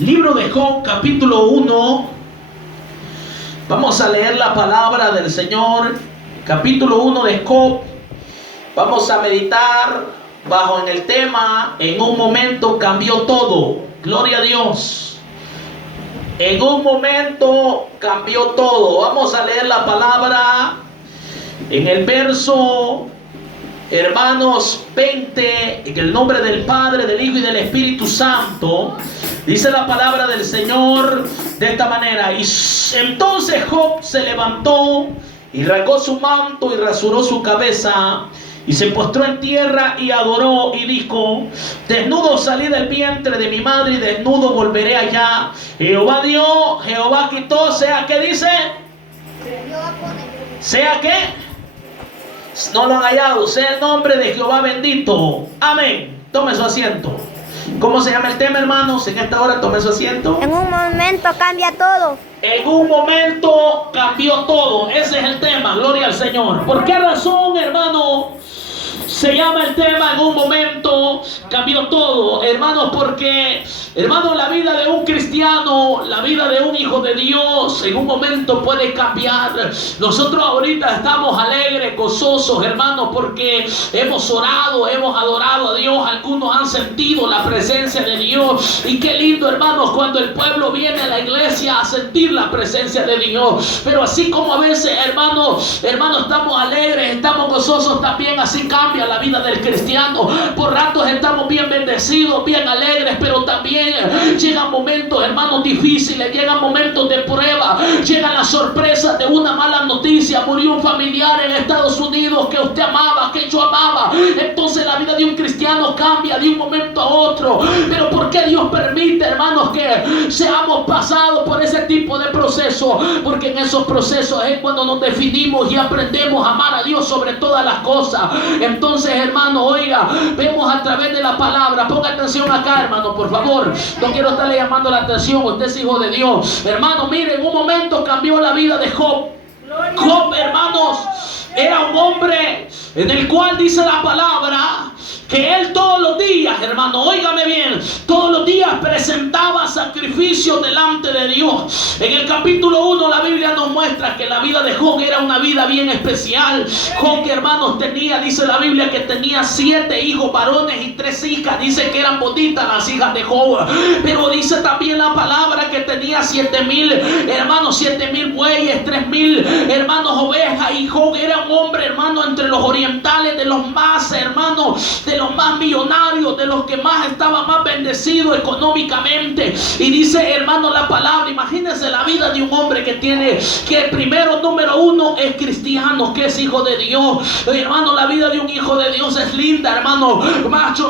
Libro de Job, capítulo 1. Vamos a leer la palabra del Señor. Capítulo 1 de Job. Vamos a meditar bajo en el tema: en un momento cambió todo. Gloria a Dios. En un momento cambió todo. Vamos a leer la palabra en el verso, hermanos, 20, en el nombre del Padre, del Hijo y del Espíritu Santo. Dice la palabra del Señor de esta manera: y entonces Job se levantó y rasgó su manto y rasuró su cabeza y se postró en tierra y adoró y dijo: desnudo salí del vientre de mi madre y desnudo volveré allá. Jehová dio, Jehová quitó. ¿Sea qué dice? ¿Sea qué? No lo han hallado. Sea el nombre de Jehová bendito. Amén. Tome su asiento. ¿Cómo se llama el tema, hermanos? En esta hora tome su asiento. En un momento cambia todo. En un momento cambió todo. Ese es el tema. Gloria al Señor. ¿Por qué razón, hermano, se llama el tema en un momento cambió todo? Hermanos, porque, hermanos, la vida de un cristiano, la vida de un hijo de Dios, en un momento puede cambiar. Nosotros ahorita estamos alegres, gozosos, hermanos, porque hemos orado, hemos adorado a Dios. Algunos han sentido la presencia de Dios. Y qué lindo, hermanos, cuando el pueblo viene a la iglesia a sentir la presencia de Dios. Pero así como a veces, hermanos, estamos alegres, estamos gozosos, también así cambia la vida del cristiano. Por ratos estamos bien bendecidos, bien alegres, pero también llegan momentos, hermanos, difíciles, llegan momentos de prueba, llegan las sorpresas de una mala noticia. Murió un familiar en Estados Unidos que usted amaba, que yo amaba. Entonces la vida de un cristiano cambia de un momento a otro. Pero ¿por qué Dios permite, hermanos, que seamos pasados por ese tipo de procesos? Porque en esos procesos es cuando nos definimos y aprendemos a amar a Dios sobre todas las cosas. Entonces, hermano, oiga, vemos a través de la palabra. Ponga atención acá, hermano, por favor. No quiero estarle llamando la atención. Usted es hijo de Dios. Hermano, mire, en un momento cambió la vida de Job. Job, hermanos, era un hombre en el cual dice la palabra que él todos los días, hermano, óigame bien, todos los días presentaba sacrificios delante de Dios. En el capítulo 1 la Biblia nos muestra que la vida de Job era una vida bien especial. Job, hermanos, tenía, dice la Biblia, que tenía 7 hijos varones y 3 hijas. Dice que eran bonitas las hijas de Job. Pero dice también la palabra que tenía 7,000, hermanos, 7,000 bueyes, 3,000, hermanos, ovejas. Y Job era un hombre, hermano, entre los orientales, de los más, hermanos, de los más millonarios, de los que más estaba más bendecido económicamente. Y dice, hermano, la palabra, imagínense la vida de un hombre que tiene, que el primero, número uno, es cristiano, que es hijo de Dios. Hermano, la vida de un hijo de Dios es linda, hermano,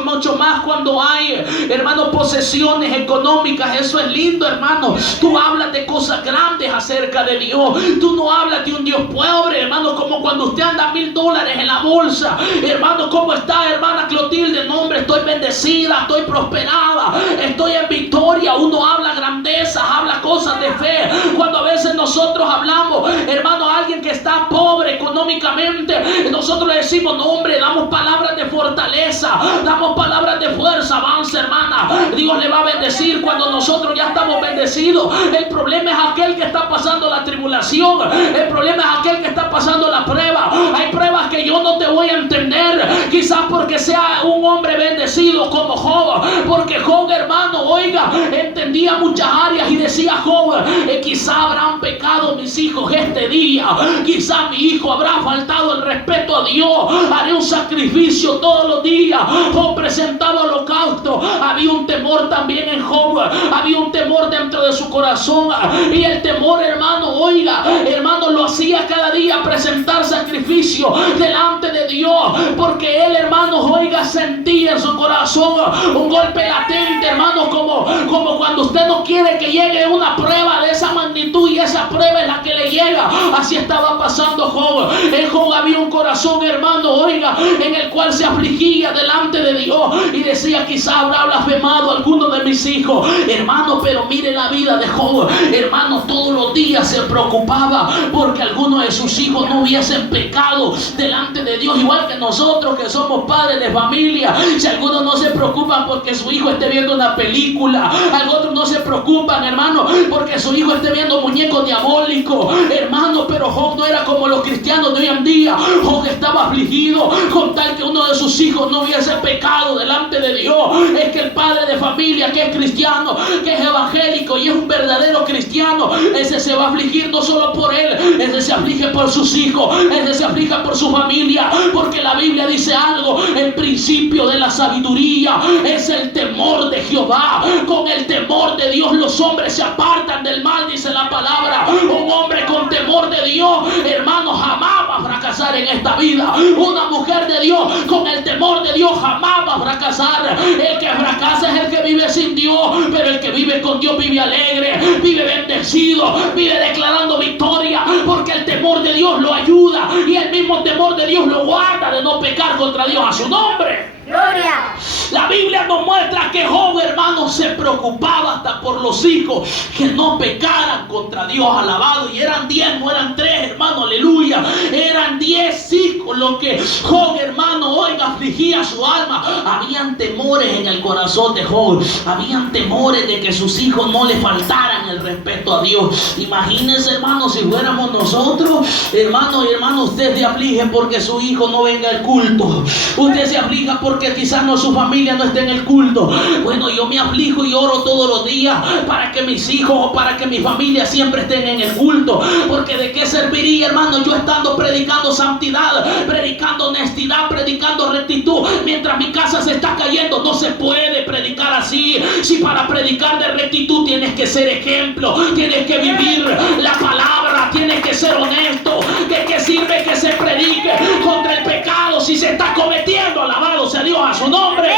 mucho más cuando hay, hermano, posesiones económicas. Eso es lindo, hermano. Tú hablas de cosas grandes acerca de Dios. Tú no hablas de un Dios pobre, hermano, como cuando usted anda $1,000 en la bolsa. Hermano, ¿cómo está, hermana Clotilde? No, hombre, estoy bendecida, estoy prosperada, estoy en victoria. Uno habla grandezas, habla cosas de fe. Cuando a veces nosotros hablamos, hermano, a alguien que está pobre económicamente, nosotros le decimos, no, hombre, damos palabras de fortaleza, damos palabras de fuerza. Avance, hermana, Dios le va a bendecir cuando nosotros ya estamos bendecidos. El problema es aquel que está pasando la tribulación. El problema es aquel que está pasando la prueba. Hay pruebas que yo no te voy a entender, quizás porque sea un hombre bendecido como Job. Porque Job, hermano, oiga, entendía muchas áreas y decía Job, quizá habrán pecado mis hijos este día, quizá mi hijo habrá faltado el respeto a Dios, haré un sacrificio todos los días. Job presentaba holocausto. Había un temor también en Job, había un temor dentro de su corazón, y el temor, hermano, oiga, hermano, lo hacía cada día presentar sacrificio delante de Dios, porque él, hermano, oiga, sentía en su corazón un golpe latente, hermano, como cuando usted no quiere que llegue una prueba de esa magnitud y esa prueba es la que le llega. Así estaba pasando Job. En Job había un corazón, hermano, oiga, en el cual se afligía delante de Dios y decía: quizá habrá blasfemado alguno de mis hijos. Hermano, pero mire la vida de Job. Hermano, todos los días se preocupaba porque alguno de sus hijos no hubiesen pecado delante de Dios, igual que nosotros que somos padres de familia. Si algunos no se preocupan porque su hijo esté viendo una película, algunos no se preocupan, hermano, porque su hijo esté viendo muñecos diabólicos, hermano. Pero Job no era como los cristianos de hoy en día. Job estaba afligido con tal que uno de sus hijos no hubiese pecado delante de Dios. Es que el padre de familia que es cristiano, que es evangélico y es un verdadero cristiano, ese se va a afligir no solo por él, ese se aflige por sus hijos, ese se aflige por su familia, porque la Biblia dice algo: el principio de la sabiduría es el temor de Jehová. Con el temor de Dios los hombres se apartan del mal, dice la palabra. Un hombre con temor de Dios, hermano, jamás va a fracasar en esta vida. Una mujer de Dios con el temor de Dios jamás va a fracasar. El que fracasa es el que vive sin Dios, pero el que vive con Dios vive alegre, vive bendecido, vive declarando victoria, porque el temor de Dios lo ayuda y el mismo temor de Dios lo guarda de no pecar contra Dios. A su nombre. Gloria. La Biblia nos muestra que Job, hermano, se preocupaba hasta por los hijos que no pecaran contra Dios. Alabado. Y eran 10, no eran 3, hermano, aleluya. Eran 10 hijos los que Job, hermano, oiga, afligía su alma. Habían temores en el corazón de Job. Habían temores de que sus hijos no le faltaran el respeto a Dios. Imagínense, hermano, si fuéramos nosotros, hermano y hermano, usted se aflige porque su hijo no venga al culto. Usted se aflija porque quizás no, su familia no esté en el culto. Bueno, yo me aflijo y oro todos los días para que mis hijos o para que mi familia siempre estén en el culto. Porque de qué serviría, hermano, yo estando predicando santidad, predicando honestidad, predicando rectitud, mientras mi casa se está cayendo. No se puede predicar así. Si para predicar de rectitud tienes que ser ejemplo, tienes que vivir la palabra, tienes que ser honesto. ¿De qué sirve que se predique contra el pecado si se está cometiendo? Alabado sea Dios, a su nombre.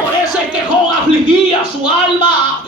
Por eso es que Job afligía su alma.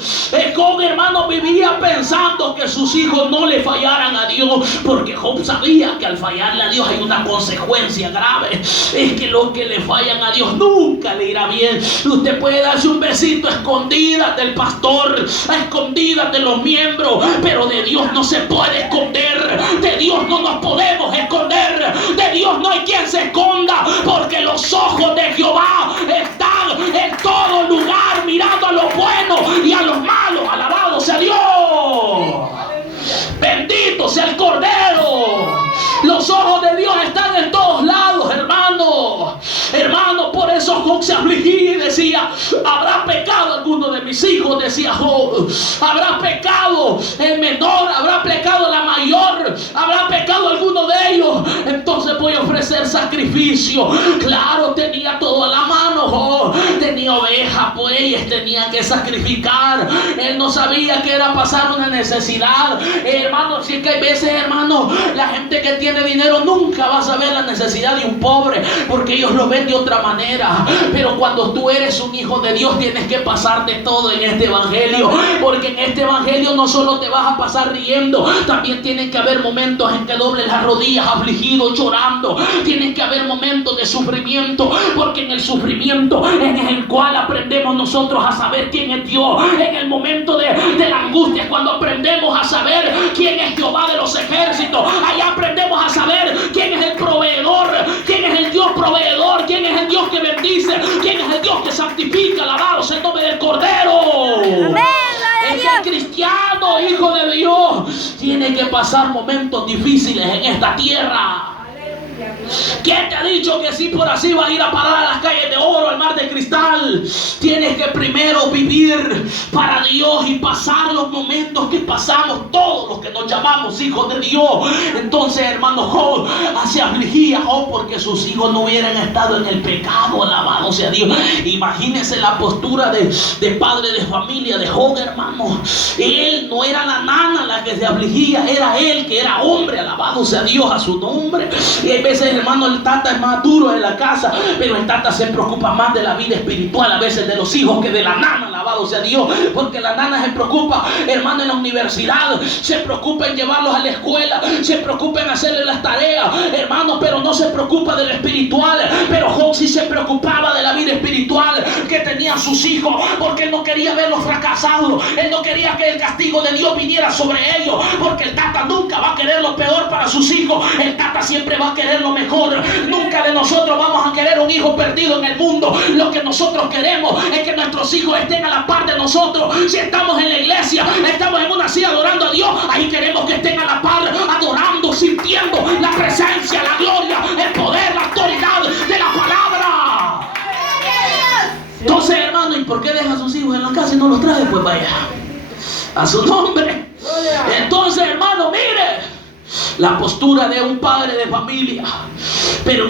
Job, hermano, vivía pensando que sus hijos no le fallaran a Dios, porque Job sabía que al fallarle a Dios hay una consecuencia grave. Es que los que le fallan a Dios nunca le irá bien. Usted puede darse un besito a escondidas del pastor, a escondidas de los miembros, pero de Dios no se puede esconder. De Dios no nos podemos esconder. De Dios no hay quien se esconda, porque los ojos de Jehová están en todo lugar, mirando a los buenos y a los malos. Alabado sea Dios. Bendito sea el Cordero. Los ojos de Dios están en todos lados, hermano. Hermano, por eso Job se afligía y decía: ¿habrá pecado alguno de mis hijos? Decía Job. ¿Habrá pecado el menor? ¿Habrá pecado la mayor? ¿Habrá pecado alguno de ellos? Entonces voy a ofrecer sacrificio. Claro, tenía todo a la mano Job. Tenía ovejas, bueyes, tenía que sacrificar. Él no sabía que era pasar una necesidad. Hermano, si es que hay veces, hermano, la gente que tiene dinero nunca va a saber la necesidad de un pobre, porque ellos lo ven de otra manera. Pero cuando tú eres un hijo de Dios, tienes que pasarte todo en este evangelio, porque en este evangelio no solo te vas a pasar riendo, también tienen que haber momentos en que dobles las rodillas, afligido, llorando. Tienen que haber momentos de sufrimiento, porque en el sufrimiento en el cual aprendemos nosotros a saber quién es Dios. En el momento de la angustia, cuando aprendemos a saber quién es Jehová de los ejércitos, allá aprendemos a saber quién es el proveedor, quién es el Dios proveedor, quién es el Dios que bendice, quién es el Dios que santifica. Alabado sea el nombre del Cordero. Amén. Es que el cristiano, hijo de Dios, tiene que pasar momentos difíciles en esta tierra. ¿Quién te ha dicho que si por así vas a ir a parar a las calles de oro, al mar de cristal? Tienes que primero vivir para Dios y pasar los momentos que pasamos todos los que nos llamamos hijos de Dios. Entonces, hermano, Job se afligía porque sus hijos no hubieran estado en el pecado. Alabado sea Dios. Imagínense la postura de padre de familia de Job, hermano. Él no era la nana la que se afligía, era él que era hombre. Alabado sea Dios, a su nombre. Y hay veces, hermano, el tata es más duro en la casa, pero el tata se preocupa más de la vida espiritual a veces de los hijos que de la nana. alabado sea Dios, porque la nana se preocupa, hermano, en la universidad, se preocupa en llevarlos a la escuela, se preocupa en hacerle las tareas, hermano, pero no se preocupa del espiritual. Pero Job sí se preocupaba de la vida espiritual que tenían sus hijos, porque él no quería verlos fracasados, él no quería que el castigo de Dios viniera sobre ellos, porque el tata nunca va a querer lo peor para sus hijos, el tata siempre va a querer lo mejor. Nunca de nosotros vamos a querer un hijo perdido en el mundo. Lo que nosotros queremos es que nuestros hijos estén a la par de nosotros. Si estamos en la iglesia, estamos en una silla adorando a Dios, ahí queremos que estén a la par, adorando, sintiendo la presencia, la gloria, el poder, la autoridad de la palabra. Entonces, hermano, ¿y por qué deja a sus hijos en la casa y no los trae? Pues vaya, a su nombre. Entonces, hermano, mire la postura de un padre de familia. Pero